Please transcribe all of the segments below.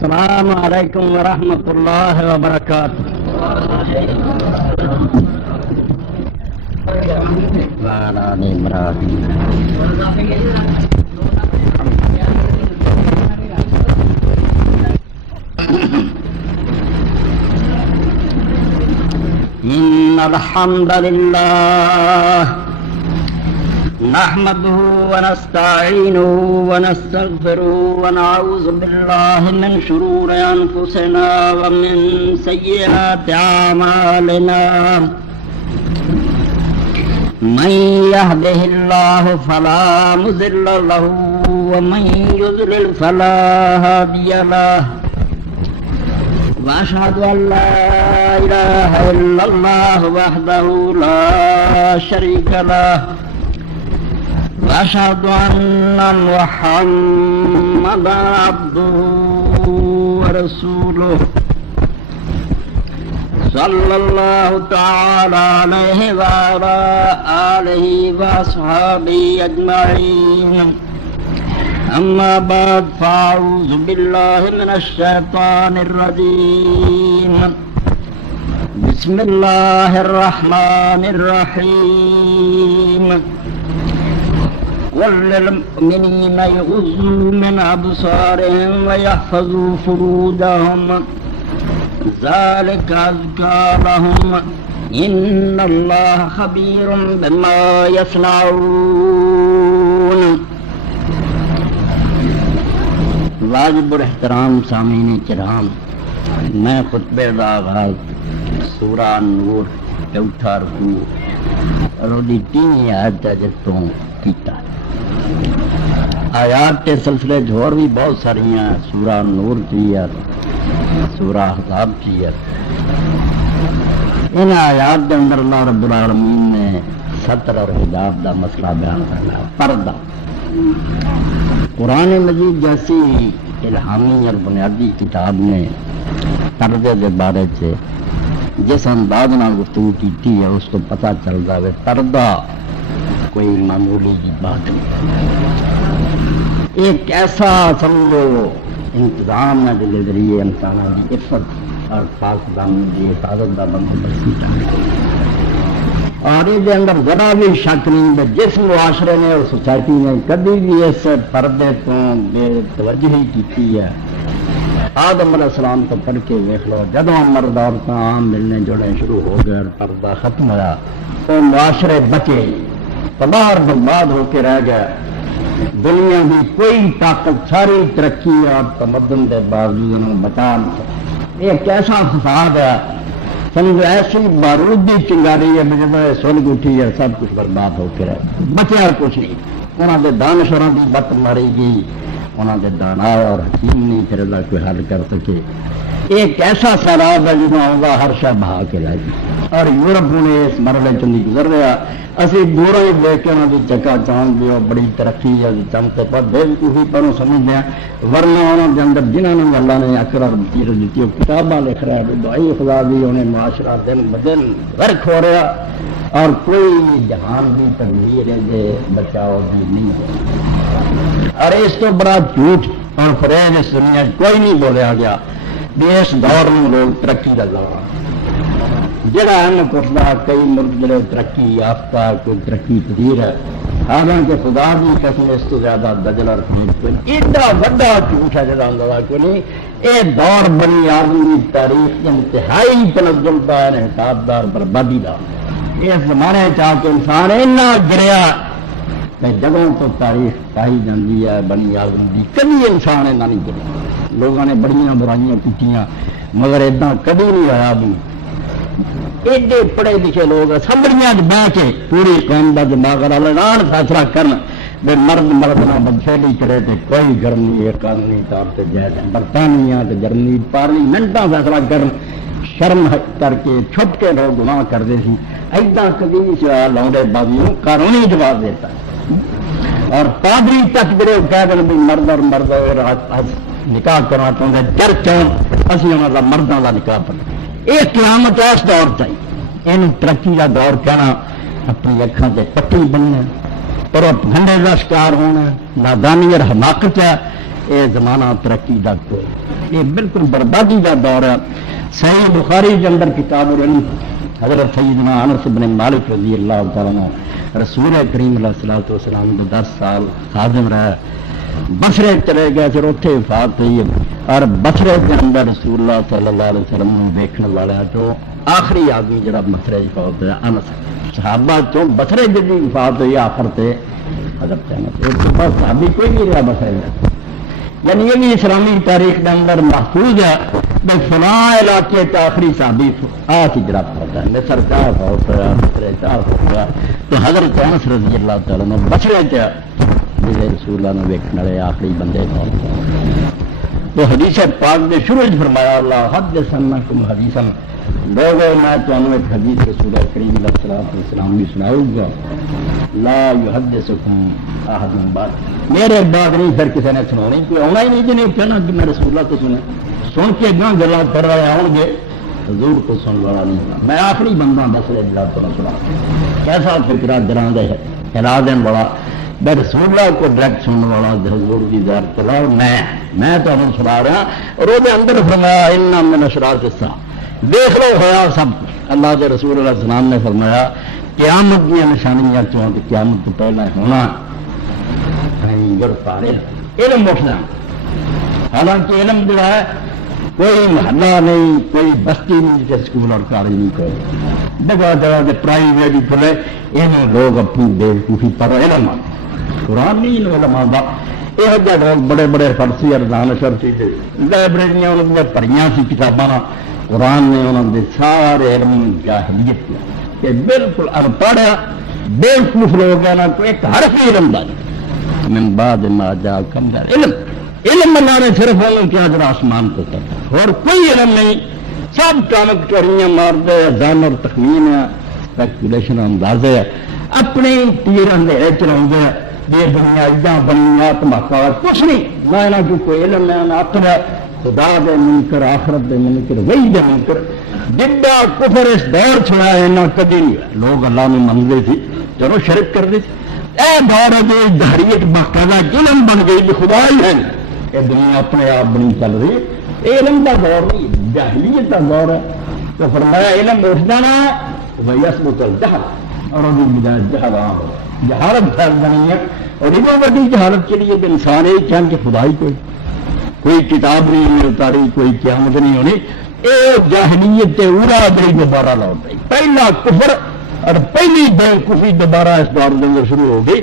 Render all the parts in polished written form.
السلام علیکم ورحمۃ اللہ وبرکاتہ. ان الحمد للہ نحمده ونستعينه ونستغفره ونعوذ بالله من شرور أنفسنا ومن سيئات أعمالنا. من يهده الله فلا مضل له ومن يضلل فلا هادي له. وأشهد أن لا إله إلا الله وحده لا شريك له وأشهد أن محمدا عبده ورسوله صلى الله تعالى عليه وعلى آله وأصحابه أجمعين. أما بعد فأعوذ بالله من الشيطان الرجيم. بسم الله الرحمن الرحيم. قل للمؤمنين يغضوا من أبصارهم ويحفظوا فروجهم ذلك أزكى لهم إن الله خبير بما يصنعون. واجب الاحترام سامعین کرام، میں خطبے کا آغاز سورہ نور چوتھا رکوع اور وہ 3 آیت جتوں کیتا. آیات کے سلسلے اور بھی بہت ساری ہیں، سورہ نور کی ہے، سورہ احزاب کی ہے. ان آیات کے اندر اللہ رب العالمین نے ستر اور حجاب کا مسئلہ بیان کرنا. پردہ قرآن مجید جیسی الہامی اور بنیادی کتاب نے پردے کے بارے سے جس انداز نال گفتگو کی ہے اس کو پتہ چلتا ہے پردہ کوئی معمولی کی بات نہیں. ایک ایسا سمجھو انتظام ہے جس کے ذریعے انسانوں کی عفت اور پاک دامنی کی حفاظت کا بندوبست کیا ہے. اور یہ اندر ذرا بھی شک نہیں کہ جس معاشرے نے اور سوسائٹی نے کبھی بھی اس پردے تو بے توجہی کی ہے. آدم علیہ السلام تو پڑھ کے دیکھ لو، جدوں مرد عورتیں عام ملنے جڑنے شروع ہو گئے اور پردہ ختم ہوا تو معاشرے بچے تباہ اور برباد ہو کے رہ گئے. دنیا کی کوئی طاقت ساری ترقی اور تمدن کے باوجود انہوں بچا نہیں سکتی. ایک ایسا فساد ہے سمجھو ایسی بارود کی چنگاری ہے جب سلگ اٹھی ہے سب کچھ برباد ہو کے رہ بچیا کچھ نہیں. انہوں نے دانشوراں کی بت ماری گئی، انہوں نے دانا اور حکیم نہیں پھر اللہ کوئی حل کر سکے. ایک ایسا سیلاب ہے جنہوں آؤگا ہر شہ بہا کے رہ گئی. اور یورپ نے اس مرحلے چ نہیں گزر رہا. اسی دوروں ہی دیکھ کے انہوں کی چکا چاند بھی اور بڑی ترقی ہے چمتے پر بے وقوفی پروں سمجھتے ہیں. ورنہ انہوں کے اندر جنہوں نے اللہ نے اکرم چیز دیتی وہ کتاباں لکھ رہا ہے دعائی خدا بھی انہیں معاشرہ دن بدن غرق ہو رہا اور کوئی جہان کی تدبیر دے بچاؤ بھی نہیں. اور اس تو بڑا جھوٹ اور فریب اس دنیا کوئی نہیں بولیا گیا بھی اس دور میں لوگ ترقی کا دور جڑا ہے کٹتا. کئی ملک جڑے ترقی یافتہ کوئی ترقی پذیر ہے، حالانکہ خدا کی قسم اس تو زیادہ دجل اور فریب کوئی ایڈا بڑا جھوٹ ہے جڑا اندازہ کوئی نہیں. یہ دور بنی آدمی کی تاریخ انتہائی تنزل کا انحصاب دار بربادی کا. اس زمانے چاہ کے انسان اتنا گریا جگہوں تو تاریخ پائی جاتی ہے بنی آدمی کی کبھی انسان ایسا نہیں گریا. لوگوں نے بڑیاں برائیاں کی مگر اتنا کبھی نہیں آیا بھی. ایڈے پڑھے لکھے لوگ اسمبلیاں بہ کے پوری قوم کا دماغ اعلان فیصلہ کرن بے مرد نہ بدفعلی کرے تو کوئی گرمی قانونی طور سے جائز ہے. برطانیہ جرمنی پارلیمنٹاں فیصلہ کرن شرم کر کے چھپ کے لوگ گناہ کرتے تھے. ایسا کبھی نہیں لوڈے بازیوں قانونی جواب دیتا ہے. اور پادری تک جڑے کہہ دیں بھی مرد اور مرد نکاح کرنا چاہتے ڈر کیوں اسی انہوں کا مردوں کا نکاح پڑھیں. یہ قیامت اس دور چاہیے. یہ ترقی کا دور کہنا اپنی اکھان سے پٹی بننا پر گھنڈے کا شکار ہونا نادانی اور حماقت ہے. یہ زمانہ ترقی کا کوئی یہ بالکل بربادی کا دور ہے. صحیح بخاری کے اندر کتاب العلم حضرت سیدنا انس بن مالک رضی اللہ تعالیٰ عنہ رسول کریم علیہ الصلوۃ والسلام کو 10 سال خادم رہا. بصرے چلے گئے پھر اتنے وفات ہوئی اور بصرے کے اندر رسول اللہ صلی اللہ علیہ وسلم دیکھنے والا جو آخری آدمی جڑا بصرے وفات ہوا انس صحابہ چوں بصرے جی وفات ہوئی آخر تے حضرت انس اس کے بعد صحابی کوئی نہیں رہا بصرے میں. یعنی یہ بھی اسلامی تاریخ کے اندر محفوظ ہے کہ فلاں علاقے کا آخری صحابی جڑا ہوتا ہے مصر کا ہوتا ہے بصرے کا ہوتا ہے تو حضرت انس رضی اللہ تعالیٰ نے بصرے کا رسول اللہ نے ویکھنے والے آخری بندے تو حدیث پاک نے شروع فرمایا اللہ حدثنکم حدیثا لوگوں میں تمہیں ایک حدیث رسول کریم علیہ السلام بھی سناؤں گا لا یحدثکم احد بعد میرے بعد نہیں پھر کسی نے سنانی کوئی آنا ہی نہیں جنہیں کہنا کہ میں رسول اللہ کو سنا سن کے گاں گلا کر رہے آؤ گے حضور کو سن والا نہیں میں آخری بندہ بس اللہ کو سنا کیسا فکرہ ڈرا دے ہلا دین والا میں رسول اللہ کو ڈائریکٹ سننے والا حضور کی زیارت چلا میں تو سنا رہا اور وہ اندر فرمایا ان من اشراط الساعہ دیکھ لو ہوا سب اللہ کے رسول اللہ السلام نے فرمایا قیامت کی نشانیاں چوں کہ قیامت تو پہلے ہونا علم اٹھنا. حالانکہ علم جو ہے کوئی محلہ نہیں کوئی بستی نہیں جسے اسکول اور کالج نہیں کوئی جگہ جگہ کے پرائیویٹ کھلے یہ لوگ اپنی بےوقوفی پر علم قرآن نہیں علم آتا یہ لوگ بڑے بڑے فرسی اور دانشور سی لائبریریاں انہوں نے پڑھیاں سی کتاباں قرآن نے انہوں نے سارے علم جاہلیت کیا کہ بالکل ان پڑھ بےوقوف لوگ ہیں نا کوئی ایک حرف علم دا من بعد ما جاءکم علم علم بنانے صرف انہوں کیا جرا آسمان کو کرتا اور کوئی علم نہیں سب ٹامک ٹوریاں مار دے دان اور تخمین ہے اسپیکولیشن اندازے ہے اپنے تیر اندھیرے چلاؤں گے یہ دنیا اجاں بنیا تماکا کچھ نہیں نہ کہ کوئی علم ہے نہ عقل ہے خدا دے منکر آخرت دے منکر وہی دے منکر جبا کفر اس دور چھڑا ہے نہ کبھی نہیں ہے لوگ اللہ میں منگتے تھی چلو شرک کر دی اے دور ہے جو دہریت باقاعدہ علم بن گئی کہ خدا ہی ہے یہ دنیا اپنے آپ بنی چل رہی ہے علم کا دور نہیں جاہلیت کا دور ہے تو فرمایا علم اٹھ جانا ویسبت الجہل اور ابھی بجائے جہل عام ہو جہالت پھیل جانی ہے اور اتنی بڑی جہالت کے لیے انسان یہ کہیں کہ خدا ہی کوئی کتاب نہیں اتاری کوئی قیامت نہیں ہونی یہ جاہلیت اورا گئی دوبارہ لوٹ گئی پہلا کفر اور پہلی بیوقوفی دوبارہ اس دور کے اندر شروع ہو گئی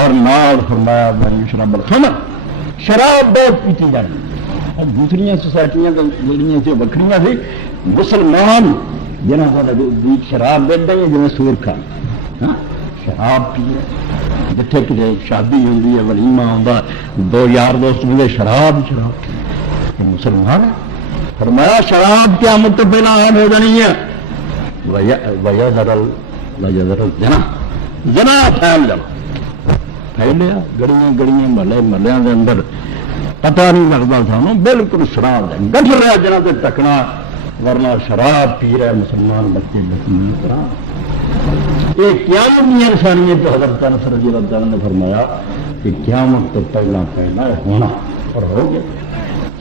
اور نال فرمایا شراب الخمر شراب بہت پیتی جاتی دوسری سوسائٹیاں جڑیاں سے وکریاں سی مسلمان جنہوں کو شراب دے دیں جی سور کھا شراب پیے جتنے کسی شادی ہوتی ہے ولیمہ آتا دو یار دوست ملے شراب یہ مسلمان ہے فرمایا شراب قیامت تو پہلا عام ہو جانی ہے جنا جنا پھیل جانا پھیلیا گڑیاں گڑیاں محلے محلے کے اندر پتا نہیں لگتا سانو بالکل شراب ہے گٹھ رہا جنہ سے ٹکنا ورنہ شراب پی رہے مسلمان بچے یہ قیامت کی نشانی تو حضرت انس رضی اللہ عنہ نے فرمایا کہ قیامت تو پہلا ہونا اور ہو گیا.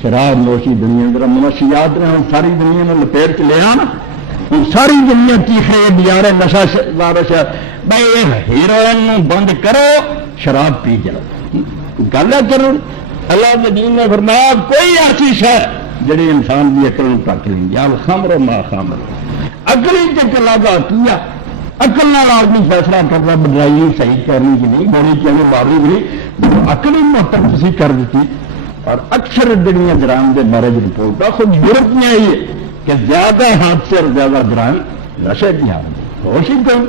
شراب نوشی دنیا ذرا منشیات نے ہم ساری دنیا میں لپیٹ کے لے آنا ساری دنیا تیسرے بیارے نشا وارش بھائی یہ ہیروئن بند کرو شراب پی جاؤ گل کرو. اللہ کے دین نے فرمایا کوئی ایسی شے جڑی انسان کی عقل ٹک لیں گی خمر ما خمر عقل ہی چلا گا کیا عقل نال آدمی فیصلہ کرنا بدلائی صحیح کرنی کی نہیں بڑی چلو ماری نہیں عقل ہی محتم تھی کر دیتی. اور اکثر دنیا جرائم کے بارے میں رپورٹ خود یورپ میں آئی ہے کہ زیادہ حادثے اور زیادہ جرائم نشے کی حالت ہوش ہی کرو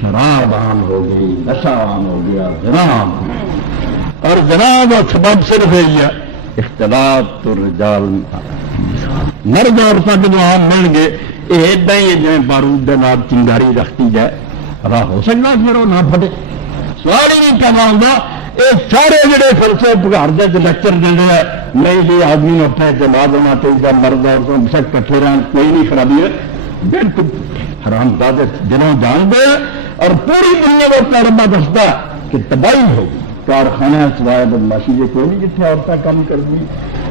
شراب عام ہو گئی نشہ عام ہو گیا زنا عام ہو گیا اور جناب سبب صرف ہے اختلاط الرجال مرد اور سب عام مل گئے یہ ادا ہی جی بارود کے نام چنگاری رکھتی جائے ادا ہو سکتا پھر وہ نہ پھٹے سوال ہی نہیں کرنا ہوتا. یہ سارے جڑے فلسفے بگاڑ دے لیکچر دے نہیں جی آدمی اٹھا جماعت ہونا چاہیے مرد اور سب کٹھے رہن کوئی نہیں خرابی ہے بالکل حرام داد جنہوں جان دے اور پوری دنیا کو تجربہ دستا کہ تباہی ہوگی کارخانے سوائے بدماشی کے کوئی نہیں جتنے عورتیں کام کر دی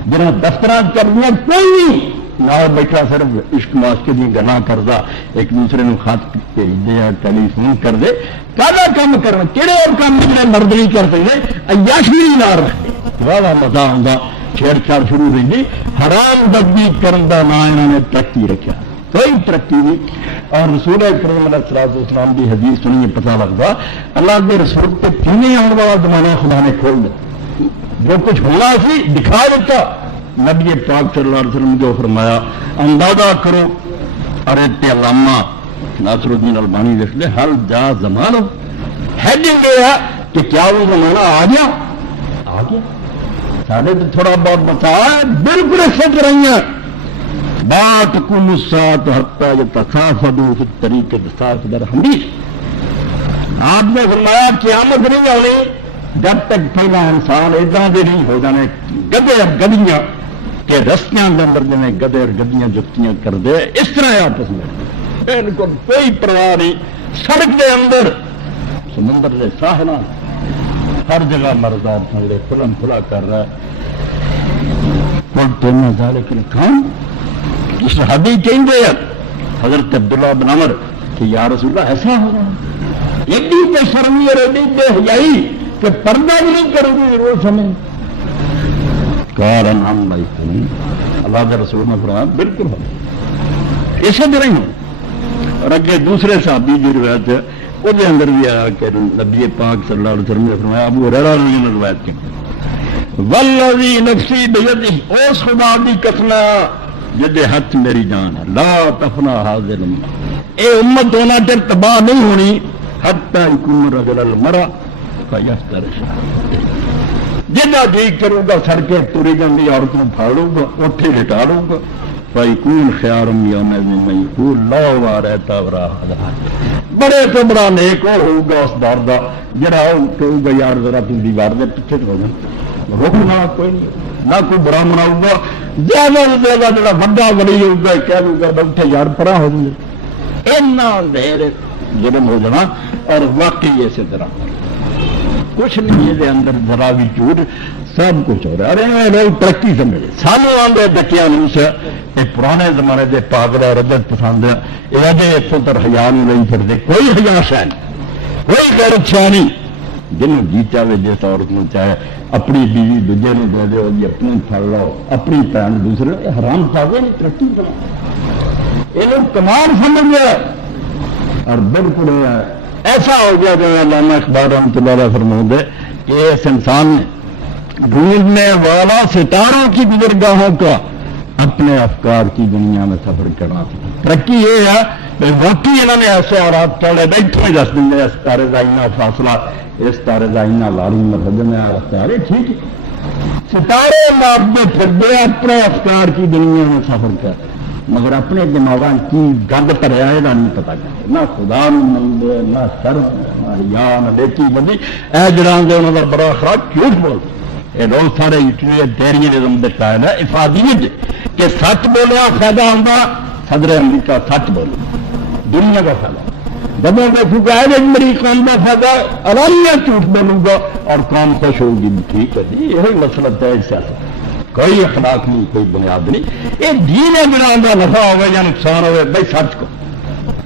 جنہیں دفتر کر دیا کوئی نہیں نال بیٹھا صرف عشق معاشقے کی گلا کرتا ایک دوسرے کو خط بھیج دے ٹیلی فون کر دے کالا کام کرنا کہڑے اور کام جڑے مرد نہیں کر سکتے عیاشی نہ رکھتے والا مزہ آتا چھیڑ چھاڑ شروع ہوئی گئی حرام دردی کرنے کا نام انہوں نے ترقی رکھا کوئی ترقی نہیں اور رسول اکرم علیہ الصلوۃ والسلام کی حدیث سنیے پتہ لگتا اللہ کے رسول کے پینے آنے والا زمانہ خدا نے کھول دیا جو کچھ ہونا سی دکھا دیتا نبی پاک صلی اللہ علیہ وسلم کو فرمایا اندازہ کرو ارے علامہ ناصر الدین البانی دیکھ لے حل جا زمانہ ہیڈنگ یہ ہے کہ کیا وہ زمانہ آ گیا سارے تو تھوڑا بہت بتایا بالکل سچ رہی ہیں بات کل سات حتیٰ یتصافدوا فی الطریق تصافد الحمیث آپ نے فرمایا قیامت نہیں آنی جب تک پہلا انسان ادھر دے نہیں ہو جانے گدے اور گدیاں کہ رستیاں کے اندر جنہیں گدے اور گدیاں جفتیاں کر دے اس طرح آپس میں ان کو کوئی پرواہ نہیں سڑک کے اندر سمندر کے ساحلہ ہر جگہ مردات تھلے کھلم کھلا کر رہا ہے قلت ان ذلک الکان اس صحابی کہیں گے حضرت عبداللہ بن عمر کہ یا رسول اللہ ایسا ہو رہا ہے ایڈی بے شرمی اور ایڈی بے حیائی کہ پردہ بھی نہیں کرو گے روز ہمیں کار نام بھائی اللہ کے رسول نے فرمایا بالکل ہو ایسے بھی نہیں ہو اور اگے دوسرے صحابی کی روایت ہے وہ اندر بھی آیا کہ نبی پاک صلی اللہ علیہ وسلم نے فرمایا ابو ہریرہ نے روایت کی والذی نفسی بیدہ اس خدا دی قسم جدے ہاتھ میری جان ہے لا تفنا حاضر اے امت ہونا تیر تباہ نہیں ہونی حتی یکون رجل المرء فیفترش جنہ جی کروں گا سڑکیں توری جاندی عورتوں پھاڑوں گا اٹھے لٹاڑوں گا فیکون خیارم یومئذ من یقول لا وارتا وراء بڑے تو بڑا نیک ہوگا اس دور دا جڑا کہوں گا یار ذرا تو دیوار دے پیچھے ہو جائے روکنا کوئی نہیں نہ کوئی برا مناؤں گا زیادہ سے زیادہ جڑا بڑا بڑی ہوگا کہہ دوں گا بیٹھے یار پرا ہو جائے اتنا دیر ظلم ہو جانا اور واقعی ایسے طرح کچھ نہیں ہے اندر ذرا بھی جھوٹ سب کچھ ہو رہا ہے ارے لوگ ترقی سمجھے سانو آدھے ڈکیا نہیں سے یہ پرانے زمانے کے پاگل رجت پسند ہے یہ اتوں تر حیا نہیں رہی پھرتے کوئی حیا شہ نہیں کوئی غیرت شہ نہیں جنوں جی چاہے جس عورت میں چاہے اپنی بیوی دوجے نے دے دو جی اپنے پڑ لو اپنی بھن دوسرے حرام پاگے نہیں ترقی کرو یہ لوگ کمال سمجھ گیا اور بالکل ایسا ہو گیا جو علامہ اقبال رحمۃ اللہ علیہ فرماتے کہ اس انسان نے ڈھونڈنے والا ستاروں کی گزرگاہوں کا اپنے افکار کی دنیا میں سفر کرنا تھا ترقی یہ ہے کہ واقعی انہوں نے ایسے اور آپ چڑھے بیٹھے دس دیں گے اس تارے دائنا فاصلہ اس تارے دائنا لاڑی مرحد میں ستارے ٹھیک ہے ستارے ناپنے پھر دے اپنے افکار کی دنیا میں سفر کر مگر اپنے دماغ کی گند پڑیا یہ نہیں پتا نہ خدا مندے نہ شرم نہ ریا نہ نیکی بندی اے جران دے انہوں کا بڑا خراب جھوٹ بولتے یہ لوگ سارے ڈیرینزم کے قائل ہے افادیت کہ سچ بولیا فائدہ ہوگا صدر امریکہ سچ بولے دنیا کا فائدہ جب دیکھوں گا میری قوم کا فائدہ علانیہ جھوٹ بولوں گا اور قوم خوش ہوگی ٹھیک ہے جی یہی مسئلہ ہے سیاست کوئی اخلاق نہیں کوئی بنیاد نہیں یہ دین بنا کا نفع ہوگا یا نقصان ہوگا بھائی سچ کو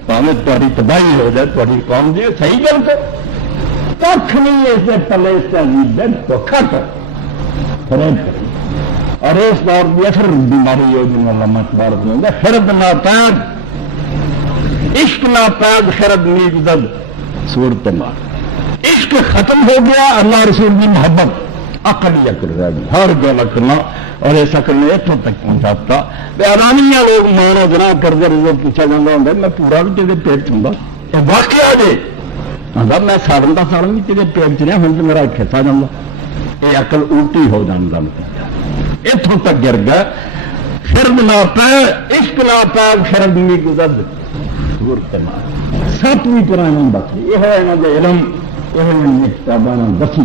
پاوے تاری تباہی ہو جائے تاری قوم دی صحیح گل کو کھ نہیں ایسے پلے اس دھوکھا کر فریب کر اور اس دور کی اثر بیماری ہو جن علامہ اقبال بناؤں خرد ناپید عشق ناپید خرد نیک زد صورت مار عشق ختم ہو گیا اللہ رسول کی محبت عقل ہی عقل رہ گئی ہر گل کرنا اور اس عقل نے اتوں تک پہنچاتا ارانیاں لوگ مانا گنا کرتے رہے پوچھا جاتا ہوں میں پورا بھی تیرے پیٹ چاہتا یہ واقعہ جی آتا میں ساڑن کا ساڑن بھی تیرے پیٹ چ رہا ہوں تو میرا کھیسا جانا یہ عقل الٹی ہو جانا اتوں تک گر گیا خرد نہ پہ عشق نہ پا خرد نہیں گزر ساتویں طرح بس یہ ہے یہاں کا علم یہ کتاباں دسی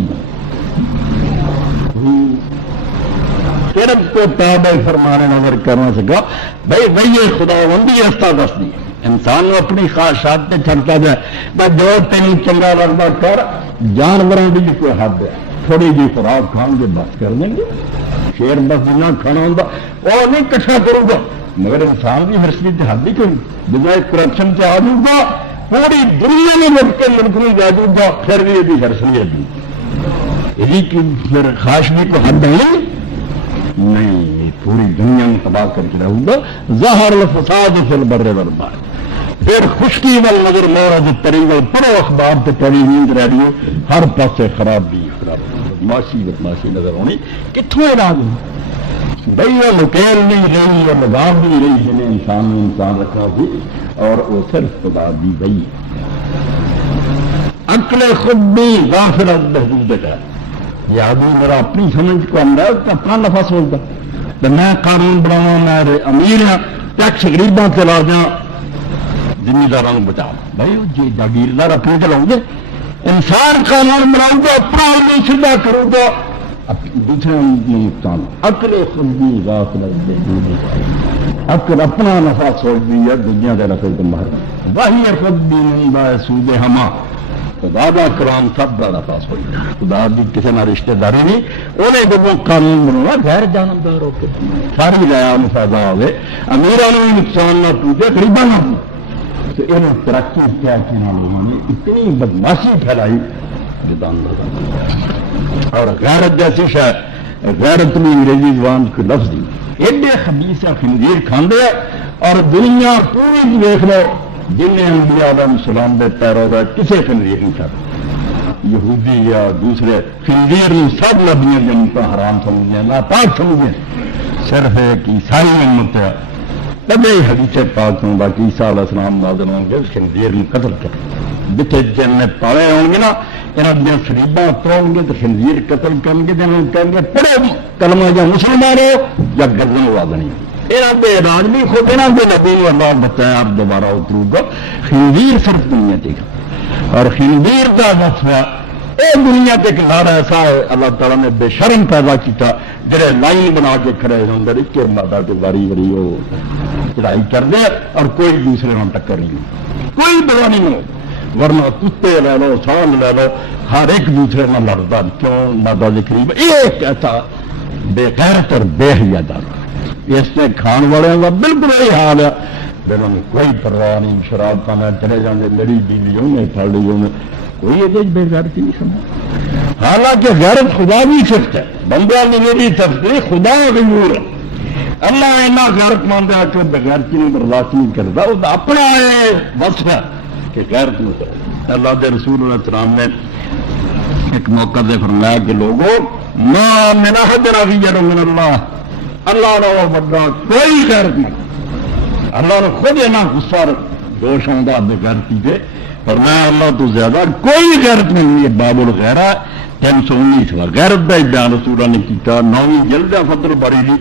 صرف کو تابع فرمانے نظر کرنا سکا بھائی وہی خدا بندی رستہ دس دی انسان کو اپنی خواہشات سے چھڑتا جائے میں جو تین چنگا لگتا کر جانوروں کی بھی کوئی حد ہے تھوڑی جی خوراک کھان کے بس کر دیں گے. شیر بس جنا کھانا ہوتا وہ نہیں کٹھا کروں گا. مگر انسان کی حرص کی حد ہی کوئی بجائے کرپشن سے آ جاؤں گا پوری دنیا میں ملک کے ملک میں جا جاؤں گا پھر بھی یہ حرص نہیں آتی. یہی کہ پھر خواہش بھی کو حد نہیں پوری دنیا میں تباہ کر کے رہوں گا. ظاہر الفساد فی البر والبحر. پھر خشکی وال نظر مورد طریق پرو اخبار تو پڑی نیند ریڈیو ہر پاسے خرابی بدماشی نظر آنی. کتوں علاج بھائی وہ لکیل نہیں رہی اور لگام نہیں رہی جنہیں انسان نے انسان رکھا بھی اور وہ صرف خدا بھی بھائی عقل خود بھی غافل محدود ہے. یہ آدمی میرا اپنی سمجھ کو اندر اپنا نفع سوچتا تو میں قانون بناوا میں امیر ہاں ٹیکس غریباں چلا دیا زمینداروں بچا. بھائی جی جاگیردار اپنے چلاؤ گے. انسان قانون بناؤ گا اپنا آدمی سیدھا کرو گا دوسرے نقصان. عقل خود بھی غافل عقل اپنا نفع سوچ دی ہے دنیا کے نفع کو مار. وہی خود بھی نہیں ہے سود ہما خدا کرام سب کا نفع سوچ دیا. خدا بھی کسی نہ رشتے داری نہیں انہیں جب قانون بنوا غیر جانبدار ہو کے ساری ریا میں فائدہ ہوئے امیروں نے بھی نقصان نہ پوچھے غریباں نہ پوچھے. تو انہیں ترقی کیا کیا لوگوں نے اتنی بدماشی پھیلائی اور غیرت جیسی شاید غیرت میں انگریزی زبان کو لفظ دی ایڈے خبیث خنزیر کھاندے اور دنیا پوری دیکھ لو جن انبیاء علیہ السلام دے پیروکار کسے خنزیر نہیں کھاتے. یہودی یا دوسرے خنزیر سب نبیاں جنتا حرام سمجھیں ناپاک سمجھیں. صرف ایک عیسائی امت ہے تبھی حدیث پاک ہوں باقی عیسیٰ علیہ السلام نازل ہوں گے خنزیر میں قتل کر جتنے جن میں پالے ہوں گے نا یہاں دیا شریباں توڑیں گے تو خنزیر قتل کریں گے جنہوں کہیں گے پڑھے کلمہ یا مسلمان ہو یا گردن وادنی. یہاں بے علاج بھی خود یہاں کے نبی نے اللہ بتایا آپ دوبارہ اترو گا. خنزیر صرف دنیا دے گا اور خنزیر کا مسئلہ اے دنیا کے کنارہ ایسا ہے اللہ تعالیٰ نے بے شرم پیدا کیا جڑے لائن بنا کے کھڑے اندر ایک مادہ کے باری بری وہ چڑھائی کر دے اور کوئی دوسرے میں ٹکر نہیں کوئی بلا نہیں ہو. ورنہ کتے لے لو سال لے لو ہر ایک دوسرے میں لڑتا کیوں مادہ کے قریب ایک ایسا بے غیرت اور بے حیا دار اس نے کھان والوں کا بالکل یہی حال ہے. دلوں میں کوئی پرواہ نہیں شراب کھانا چلے جانے میری بیوی انہیں پڑ لی انہیں کوئی یہ بے غیرتی نہیں سمجھ. حالانکہ غیرت خدا بھی صفت ہے بندہ نے میری صفت نہیں خدا غیور ہے. اللہ اینا غیرت مانتا ہے کہ بغیرتی نہیں برداشت نہیں کرتا وہ اپنا وصف ہے کہ غیرت نہیں کرتا. اللہ کے رسول علیہ السلام نے ایک موقع سے فرمایا کہ لوگوں ما من احد اغیر من اللہ نے بڑا کوئی غیرت نہیں. اللہ نے خود اینا غصہ دوش آتا بغیرتی سے فرمایا اللہ تو زیادہ کوئی غیرت نہیں ہے. باب الغیرہ 319 غیرت کا بیان رسول نے کیا 9ویں جلد فتح الباری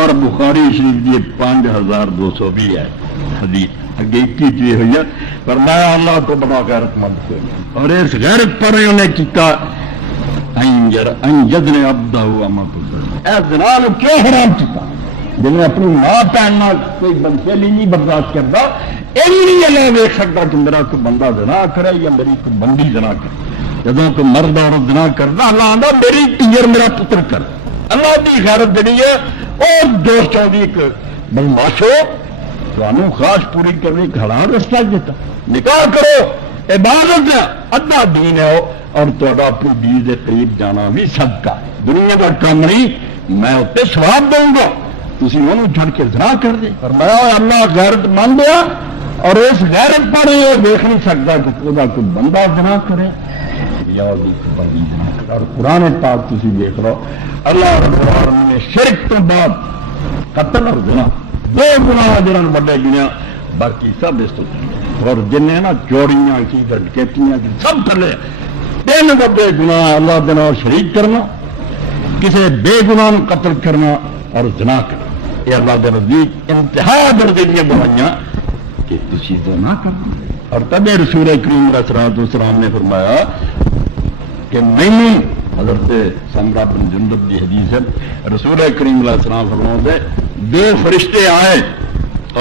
اور بخاری شریف کی 5220 ہے حدیث اگے 21 ہوئی ہے. فرمایا اللہ تو بڑا غیرت مند ہے اور اس غیرت پر انہوں نے کیا انجدن عبدہ امت اے جناب کیوں حرام کیا جنہیں اپنی ماں پہننا کوئی بنسیلی نہیں برداشت کرتا یہ نہیں ویک سکتا کہ میرا کوئی بندہ زنا کرے یا میری کوئی بندی زنا کرے. جدوں کوئی مرد عورت زنا کرتا اللہ آتا میری ٹیر میرا پتر کر. اللہ کی غیرت جڑی ہے اور دوست چاہیے کہ بدماشو تمہیں خواہش پوری کرنے کا حلال رستہ دیتا نکاح کرو عبادت ادھا دین ہے اور تھوڑا اپنی بیوی کے قریب جانا بھی صدقہ دنیا کا کام نہیں میں اتنے ثواب دوں گا تھی انہوں چھڑ کے زنا کر دے. فرمایا اللہ غیرت مان دیا اور اس غیرت پر یہ دیکھ نہیں سکتا کہ کوئی بندہ زنا کرے یا بندی زنا کرے. اور قرآن پاک تھی دیکھ لو اللہ رب العالمین نے شرک تو بعد قتل اور زنا دو گناہ جنہوں نے بڑے گنیا باقی سب اس تو اور جن نا چوریاں کی ڈکیتیاں کی سب تھلے 3 بڑے گناہ اللہ کے نال شریک کرنا کسی بے گناہ قتل کرنا اور زنا کرنا. یہ اللہ کے نزدیک انتہا درجے دیا بنائیاں کہ تسی تو نہ کرنا. اور تب رسول کریم علیہ السلام نے فرمایا کہ میں حضرت سمرہ بن جندب کی حدیث ہے رسول کریم علیہ السلام فرماتے 2 فرشتے آئے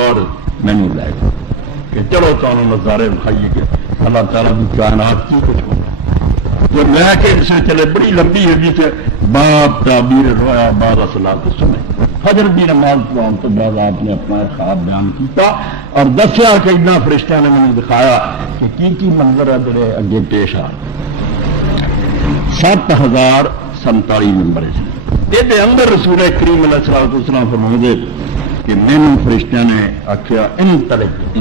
اور میں نے لے گئے کہ چلو تو نظارے دکھائیے کہ اللہ تعالیٰ کی کائنات کی کچھ ہوگا جو لے کے اسے چلے بڑی لمبی ہے جسے باپ تعبیر رویا بعد اصلاح کو سنے فجر کی نماز پڑھاؤں تو بعد آپ نے اپنا خواب بیان کیا اور دسیا کہ اتنا فرشتہ نے مجھے دکھایا کہ کی منظر ہے جڑے اگے پیش آ 7047 نمبر یہ اندر رسول کریم علیہ الصلوۃ والسلام فرماتے کہ مینوں فرشتیاں نے آخیا انطلق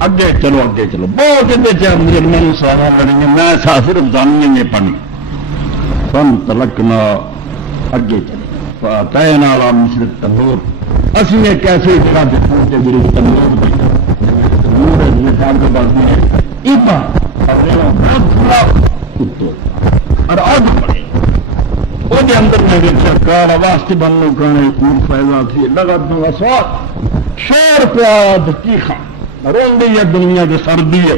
اگے چلو بہت مجرمان سارا لڑیں میں صرف جانی نے پڑھنی فن تلکنا اگے چلے فاتینا علی مثل التنور اسی ایک ایسے جگہ پہ پہنچے جڑی تنور تنور ہے صاحب کے پاس میں ایپا اور بہت بڑا کتو اور آگ پڑے وہ اندر میں دیکھا کار واسطے بننے کانے خون فیضا تھی لگت نو اسوات شور پیاد تیخا روندی ہے دنیا کے سردی ہے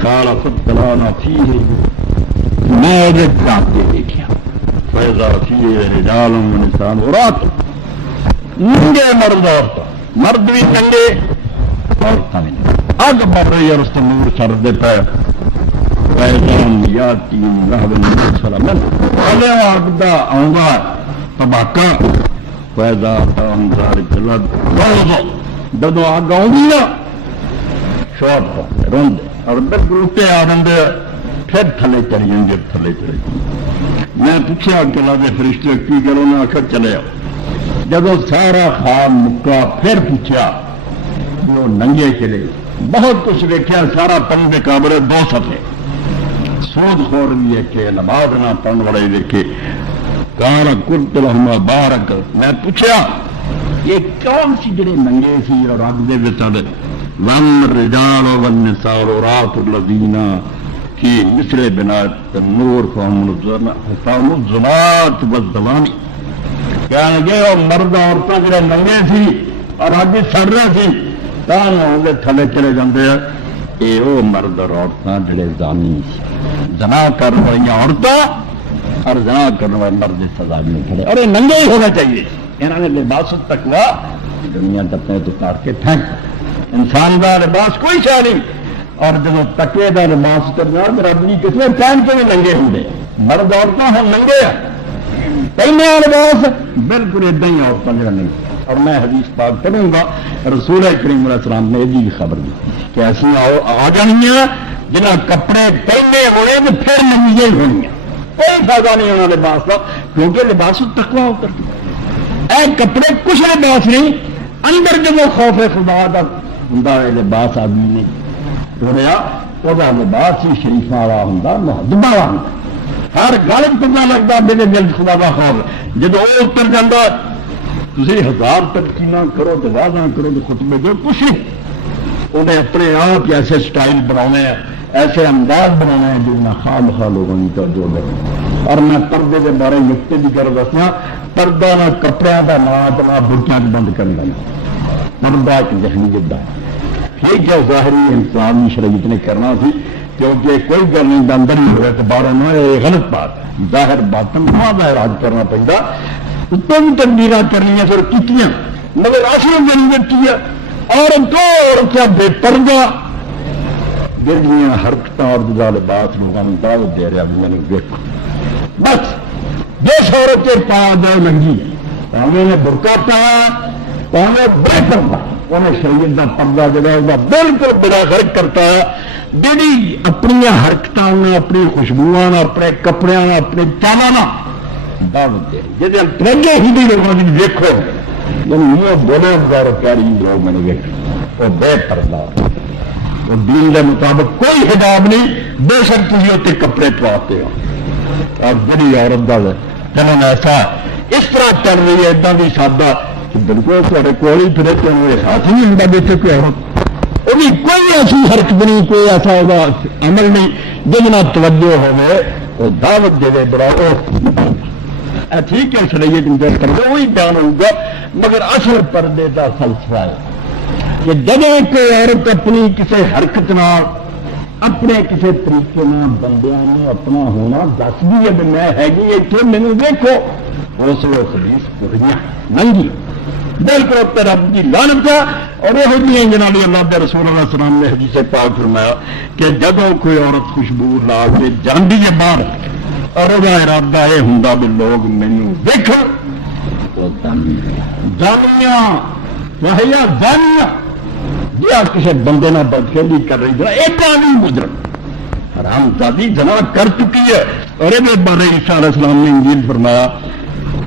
کالا فتلانا فیہ میں وہ جاتے دیکھا فیضا فیہ رجال و نسان و رات ننگے مرد عورتا مرد بھی ننگے عورتا بھی آگ بڑھ رہی ہے رست نور سردے پہ فیضان یاتی رہب سلامن علیہ آگدہ آنگا تباکہ فیضان تانزار جلد روزو ددو آگا ہوں گیا شور پہ روندے اور بالکل اٹھے آرندے پھر تھلے چڑھیں گے تھلے چڑھیں میں پوچھا کہ لازے فرشتے کی کرو میں آخر چلے آؤ جب سارا خواب مکا پھر پوچھا وہ ننگے چلے بہت کچھ دیکھا سارا پن کے قابل 2 صفحے سود خور بھی ہے کہ نماز نہ پڑھنے والے دیکھے کانا کرت لہما بارک میں پوچھا یہ کون سی جڑے ننگے سی اور رب دے وچ ون رجال والنساء رات الذین کی مثل بنات النور فهم الظلمات والظلام کہنے گے وہ مرد عورتیں جڑے ننگے سی اور اگ سڑ رہے سی تاں تھلے چلے جاندے ہیں یہ وہ مرد اور عورتیں جڑے زانی سی زنا کرنے والی عورتیں اور زنا کرنے والے مرد سزا میں کھڑے اور یہ ننگے ہی ہونا چاہیے انہوں نے لباس تقویٰ دنیا ٹپنے تو کاٹ کے پھینک انسان کا لباس کوئی شاہ نہیں اور جب تقوی کا لباس کرنا رب جی کتنے پہن کے بھی ننگے ہوں مرد عورتیں ہم ننگے ہیں پہنے لباس بالکل ادھر ہی عورتیں جو نہیں اور میں حدیث پاک پڑھوں گا رسول کریم علیہ السلام نے یہ خبر دی کہ ایسی آ جانی ہیں جنہیں کپڑے پہنے ہوئے تو پھر ننگے ہونی ہیں کوئی فائدہ نہیں ہونا لباس کا کیونکہ لباس تقویٰ ہوتا ہے اے کپڑے کچھ لباس نہیں اندر جب وہ خوف خدا کا ہوں لباس آدمی نے ٹوڑیا وہ لباس ہی شریف والا ہوں محدب والا ہوں ہر گل پتا لگتا میرے دل خدا کا خوف جب وہ اتر جاتا تھی 1000 ترکیاں کرو تو وعدہ کرو تو خطبے دو کچھ نہیں انہیں اپنے آپ ایسے سٹائل بنانے ہیں ایسے انداز بنانا ہے جن میں خام خواہ لوگوں کی توجہ دے اور میں پردے کے بارے نقطے بھی کر دسنا پردہ نہ کپڑے کا نات نہ برقیاں بند کر لینا پردہ ایک ذہنیت کا ٹھیک ہے ظاہری انسان شریعت نے کرنا تھی کیونکہ کوئی گل نہیں اندر ہی ہوئے تو باہر نہ یہ غلط بات ہے ظاہر باطن کا اعراض کرنا پڑتا تم تبدیلیاں کرنی پھر کتنی مگر اصل ضرورت کی ہے اور بے پردہ جہاں حرکت اور جدا لباس لوگوں نے دعوت دے رہا میں نے دیکھو بس جس عورت کے پا جائے ننگی پاوے نے برقع پایا پاوے بے پردہ انہیں شریعت کا پردہ جڑا بالکل بڑا فرق کرتا ہے جہی اپنی حرکتوں اپنی خوشبو اپنے کپڑے اپنے چالانا دعوت دے جی ترنگے ہندی لوگوں کی دیکھو بولے ہزار پیاری لوگ میں نے دیکھا وہ بے پردہ وہ دین کے مطابق کوئی حجاب نہیں بے شک تھی اتنے کپڑے پواتے ہو اور بڑی عورت کا چلن ایسا اس طرح چل رہی ہے ادھر بھی سادہ کہ بالکل تھوڑے کول ہی پھرے تو میرے ساتھ نہیں ہوں بیٹھے کوئی عورت وہ بھی کوئی ایسی حرکت نہیں کوئی ایسا ہوگا عمل نہیں جتنا توجہ ہوئے وہ دعوت دے بڑا ٹھیک ہے شریعت میں پردے وہی بیان ہوگا مگر اصل پردے کا فلسفہ ہے کہ جب کوئی عورت اپنی کسی حرکت نہ اپنے کسی طریقے بندیاں نے اپنا ہونا دس بھی ہے میں ہے اتنے مینو دیکھو اس لیے خلیس پوریاں ننگی بالکل رب کی لعنت کا اور یہ جناب اللہ کے رسول علیہ السلام نے حدیث پاک فرمایا کہ جدوں کوئی عورت خوشبو لا کے جاندی ہے باہر اور وہ ارادہ یہ ہوں بھی لوگ مینوں دیکھن جانیاں وہیا جانیاں جی آپ کسی بندے نہ بدکردی کر رہی جنا ایک نہیں گزر حرام زادی جناب کر چکی ہے. اور یہ بارے عیسیٰ علیہ السلام نے انجیل فرمایا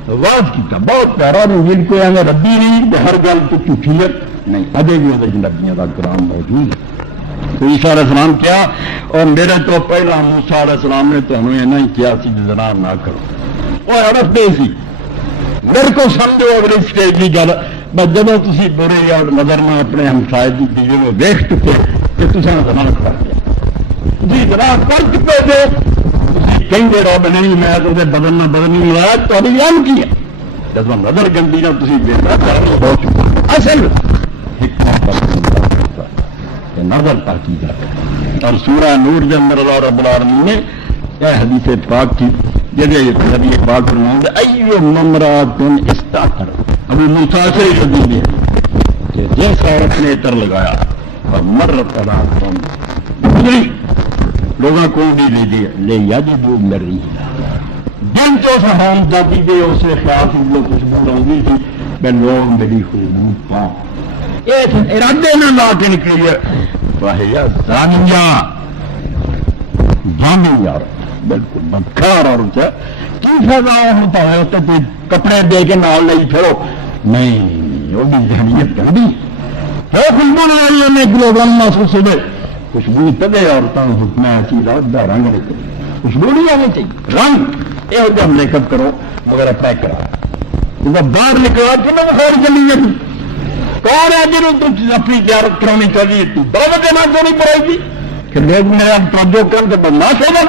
واز کیا بہت پیارا انجیل کو آگے ربی نہیں ہر گل تو جھوٹھی ہے نہیں ابھی بھی وہ نبیوں کا کلام موجود ہے. تو عیسیٰ علیہ السلام کیا اور میرے تو پہلا موسیٰ علیہ السلام نے تمہیں یہ نہیں کیا سی جناب نہ کرو وہ عرف دے سی میرے کو سمجھو اگر اس کے کی گل بس جب تھی برے یا نظر میں اپنے ہمسائے کی چیزوں کو دیکھ چکے کہ تصا جناب کر دیا جی جناب کر چکے تھے کہیں رب نہیں میں تو بدلنا بدلنی ملایا تو ابھی یاد کیا جب نظر گندی نہ تھی دیکھا بہت شکریہ اصل نظر تاکی جاتا اور سورہ نور کے اندر اللہ رب العالمین نے یہ حدیث پاک کی جگہ حدیث پاک فرماؤں گے ایو ممرات استاثر ابھی مسافر حدیث ہے کہ جیسا عورت نے عطر لگایا اور مرت رات گزری لوگوں کو بھی لے دے لے یا جو مر رہی ہے دن تو سہام دادی دے اسے خیال سے لوگ خوشبو رہی تھی میں لوگ میری خوشبو پاؤں ارادے نہ لا کے نکلی ہے واہیا زانیہ زانیہ بالکل بدکار عورت ہے کی فائدہ ہوتا ہے تو کوئی کپڑے دے کے نال نہیں پھرو نہیں وہ بھی ذہنیت کر دی ہے خوشبو نہ آئی ہے ایک کلوگرام محسوس ہو گئے خوشبو تبے عورتوں حکم ایسی رات کا رنگ نکلے خوشبو نہیں آنی چاہیے رنگ یہ ہوتا میک اپ کرو مگر اپنا کرا باہر نکلا کہ میں خیر چلی گئی کون ہے جنہوں تم اپنی تجارت کرانی چاہیے تو دولت دینا تو نہیں پڑے گی کہ لوگ میرا توجہ کر کے بننا چاہیے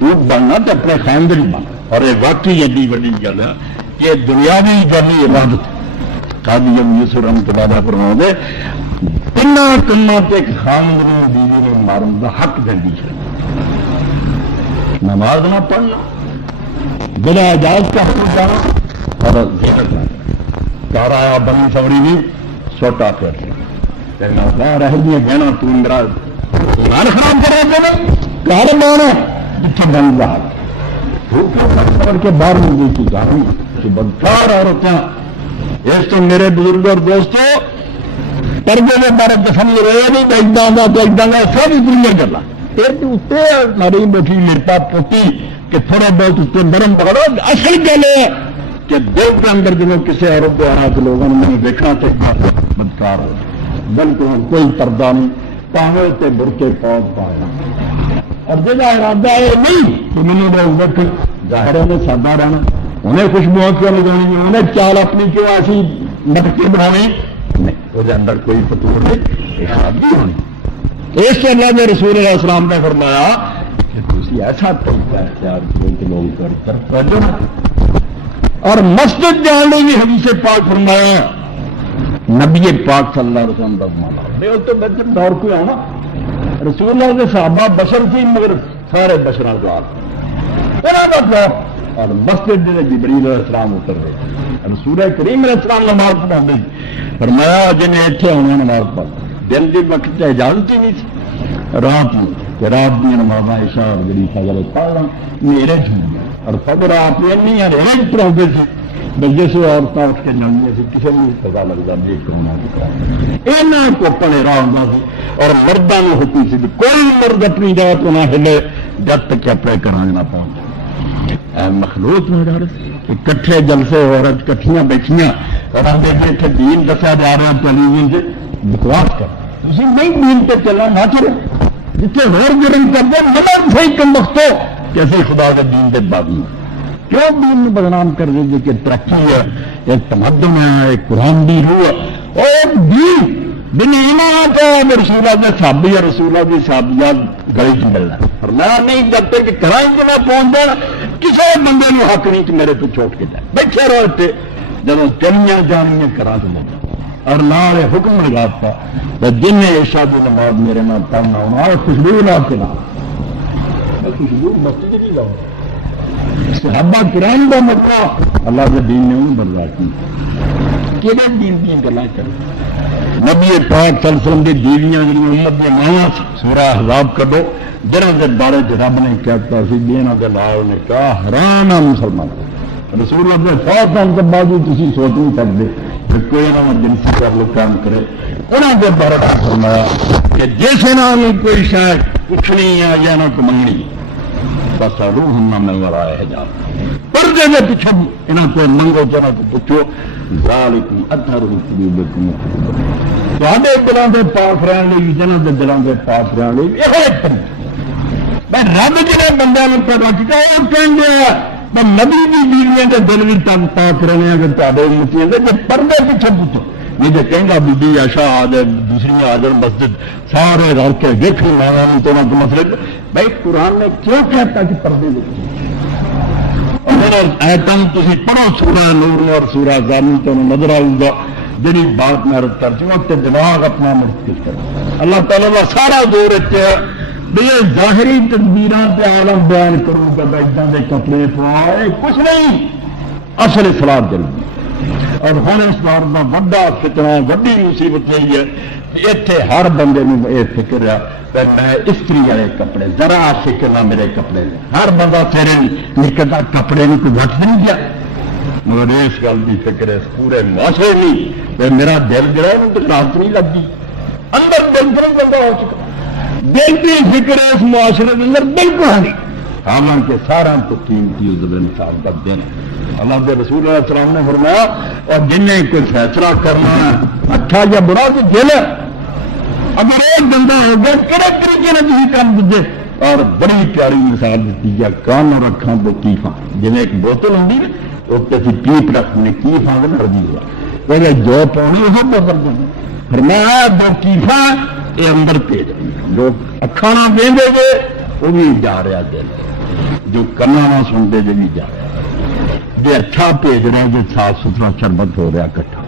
وہ بننا تو اپنے خاندان بنا اور یہ واقعی ایڈی بڑی گل ہے یہ دنیاوی گلی عبادت قاضی یوسف رحمۃ اللہ فرما دے تین کما سے ایک خاندان بیوی نے مارن کا حق دینی ہے نماز نہ پڑھنا بلا اجازت کا حق جانا اور گھر آیا بنی سوری بھی سوٹا پھر رہ گیا کہنا تو میرا گھر خراب کرا دے گھر بانا جتنے بن رہا کے باہر مل گئی تھی گاڑی کہ بدکار عورتیں اس تو میرے بزرگ اور دوستوں پردے میں بارے تو سمجھ رہے نہیں تو ایک دانا سب دنیا کرنا اتنے ماری بیٹھی مرتا پوتی کہ تھوڑا بہت اتنے نرم پکڑو اصل گل ہے کہ دل کے اندر جب کسی عورت کو آنا تو لوگوں نے دیکھنا چاہیے بدکار ہو بالکل کوئی پردہ نہیں پاوے تے برقے پاؤ پایا اور جگہ ارادہ ہے نہیں کہ میں نے وقت ظاہر ہے سادہ رہنا انہیں خوشبو کیوں لگانی انہیں چال اپنی کیوں ایسی مٹکی بنانی نہیں وہ اندر کوئی فطور نہیں خرابی ہونی اس سے اللہ نے رسول علیہ السلام نے فرمایا کہ تھی ایسا طریقہ اختیار کیے کہ لوگ کر اور مسجد جانے کی حدیث پاک فرمایا نبی پاک صلی اللہ علیہ وسلم رحمہ تو بچن دور کو آنا رسول اللہ کے صحابہ بشر تھی مگر سارے بشراں کا اور مسجد جبریل علیہ السلام اتر گئے رسول کریم علیہ السلام نماز پڑھا فرمایا جنہیں اتنے ہونا نماز پڑھ دن کے وقت اجازت ہی نہیں تھی رات میں کہ رات کی نماز عشاء اور جڑی فجر پڑھنا میرے اور فجر آپ نہیں روز پڑھاتے تھے بس جیسے عورتیں اٹھ کے جانے سے کسی نے پتا لگتا بھی کرونا یہاں کو پڑے راہ ہوتا سی اور مردوں نے حکم سی کوئی مرد اپنی جگہ تو نہ ہلے جب تک کہ اپنے گھر نہ پہنچے مخلوق میں ڈر کٹھے جلسے عورت کٹھیاں بیٹھیاں اور ہم دیکھیں کہ دین دسا جا رہا ٹیلی ویژن سے بکواس کر تھی نہیں دین پہ چلنا نہ چلو جتنے غور جرم کر دیں مدد صحیح کم وقت ہو کیسے خدا کے دین کے باغی کیوں دین میں بدنام کر دیں کہ ترقی ہے ایک تمدن ہے ایک قرآن دی روح ہے اور دین بن ایمان تو رسولہ کے صحابی ہے رسولہ کی صحابیات گلی چ ملنا اور میں نہیں جب تک کہ کرائیں گے میں پہنچ جانا کسی بندے نے حق نہیں کہ میرے پہ چھوٹ کے جائے بیٹھے رہتے جب چلیاں جانیاں کرا دیں اور نال حکم لگاتا جن عشاء کی نماز میرے نام پڑھنا ہونا اور خوشبو لا کے نام خوشبو مسجد نہیں لاؤ صحابہ کرام کا مطلب اللہ کے دین نے انہوں برداشت کی دین دین گلا کر نبی پاک صلی اللہ علیہ وسلم کی بیویاں جی امت کی ماواں سورہ احزاب کڈو جنہاں کے بارے رب نے کہتا سی انہاں دے نال نے کہا حرام ہے مسلمان رسول اللہ کے فوت ہونے کے بعد تسی سوچ نہیں سکتے کہ کوئی انہاں جنسی تعلق کام کرے انہاں کے بارے فرمایا کہ جس نال کوئی شاید پوچھنی ہے یا نہ کو منگنی بس روحنا من ورائے حجاب پردے کے پیچھے انہاں کو منگو جنہاں کو پوچھو ذالکم اطہر قلوبکم تواڈے دلاں دے پاک رہن لئی جنہاں دے دلاں دے پاک رہن لئی یہ میں رب جڑے بندے نوں رکھ کے وہ کہندے میں نبی دی بیویاں دے دل وچ تک پاک رہنے اگر تواڈے امتیاں دے پردے پیچھے پوچھو نہیں تو کہنگا بی عائشہ آ جائے دوسری آ جائے مسجد سارے رل کے دیکھ لانا تو نہ مسئلے بھائی قرآن نے کیوں کہتا کہ پردے دیکھیں ایٹم تھی پڑھو سورہ نور اور سورہ زانی تو نظر آؤں گا جی بات میں رد کر چکا دماغ اپنا مرتکز کرو اللہ تعالیٰ کا سارا دور اتنے بھئی ظاہری تدبیرات پہ عالم بیان کروں گا بیٹھاں دے کپڑے پوائے کچھ نہیں اصل اصلاح جلدی اور ہر اس بار کا وڈا فتنہ وڈی مصیبت یہی ہے کہ اتنے ہر بندے کو یہ فکر ہے کہ میں استری والے کپڑے ذرا فکر نہ میرے کپڑے نے ہر بندہ تیرے نکلتا کپڑے نہیں کوئی وٹ نہیں گیا مگر اس گل کی فکر ہے پورے معاشرے نہیں کہ میرا دل جڑا ہے تو رات نہیں لگتی اندر بالکل بندہ ہو چکا دل کی فکر اس معاشرے کے اندر بالکل نہیں حالانکہ سارا تو قیمتی عزب انسان کا دن اللہ کے رسول علیہ السلام نے فرمایا اور جن نے کوئی فیصلہ کرنا ہے اچھا یا برا تو دل ہے اگر ایک بندہ ہو گیا کہڑے طریقے نے تھی کام دیجیے اور بڑی پیاری مثال دیتی ہے کان اور اکھاں تو کیفاں جی ایک بوتل ہوتی ہے وہ کسی پیپ رکھنے کیفاں کے نردی ہوا پہلے جو پاؤنی وہ بوتل دیں فرمایا دو کیفاں یہ اندر بھیج جو اکھاں نہ دیں گے وہ بھی جا رہا دل جو کنا نہ سنتے جو بھی جا رہا جی اچھا بھیج رہے جی صاف ستھرا شربت ہو رہا کٹھا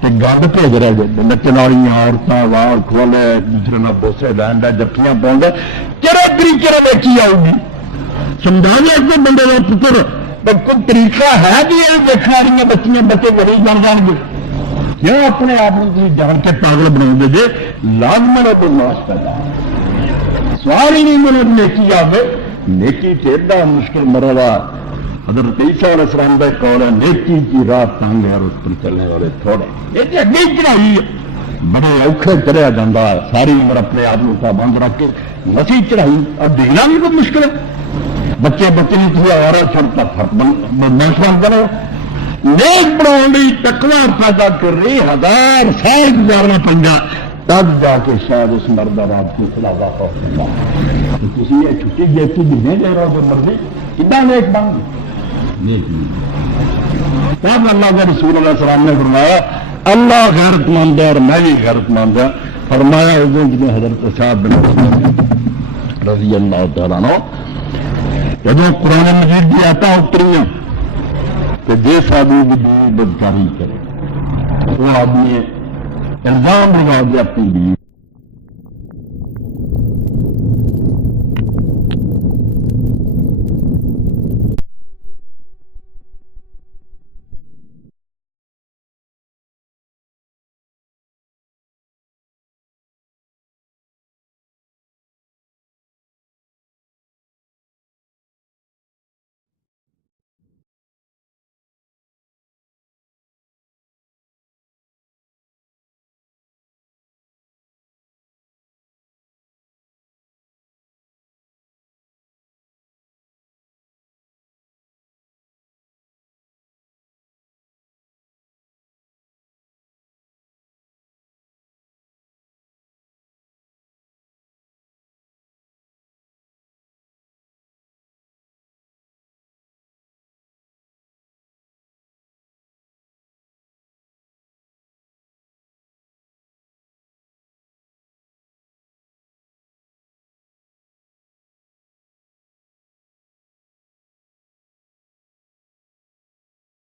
تو گند بھیج رہے جی نچن والی عورتیں وال کھولے ایک دوسرے نہ بوسے لین ڈے جفیاں پاؤں گے کہڑے طریقے میں بیچی آؤ گی سمجھا لیا کوئی بندے کا پتر کوئی طریقہ ہے کہ یہ دیکھنے والی بچیاں بچے غریب بن جان گے کیوں اپنے آپ کو جان کے پاگل بنا دے لازمن بدماش پیدا سوال ہی نہیں میرے نیکی آئے نیکی ٹھیک مشکل مرحلہ حضرت عیسیٰ علیہ السلام کا قول ہے نیکی کی راہ تنگ ہے اور اس پر چلنے والے تھوڑے یہ اگلی چڑھائی ہے بڑے اوکھے چڑھیا جاتا ہے ساری عمر اپنے آپ کو پابند رکھ کے مسیح چڑھائی اور دینا بھی کوئی مشکل ہے بچے نہیں تھی اور چھوٹا بن کرو نیک بنا تقوی پیدا کر رہی 1000 سال گزارنا پڑا تب جا کے شاید اس مرد رات کو خلاصہ ہو سکتا تھی یہ چھٹی دیتی بھی نہیں دے رہا جو مرضی کتنا نیک بن تب اللہ کے رسول علیہ السلام نے فرمایا اللہ غیرت مند ہے اور میں بھی غیرت مند ہوں فرمایا جن حضرت صاحب بن رضی اللہ تعالیٰ عنہ جب قرآن مجید کی آتا اتری کہ جس آدمی کی بدکاری کرے وہ آدمی الزام لگا دیا اپنی بیوی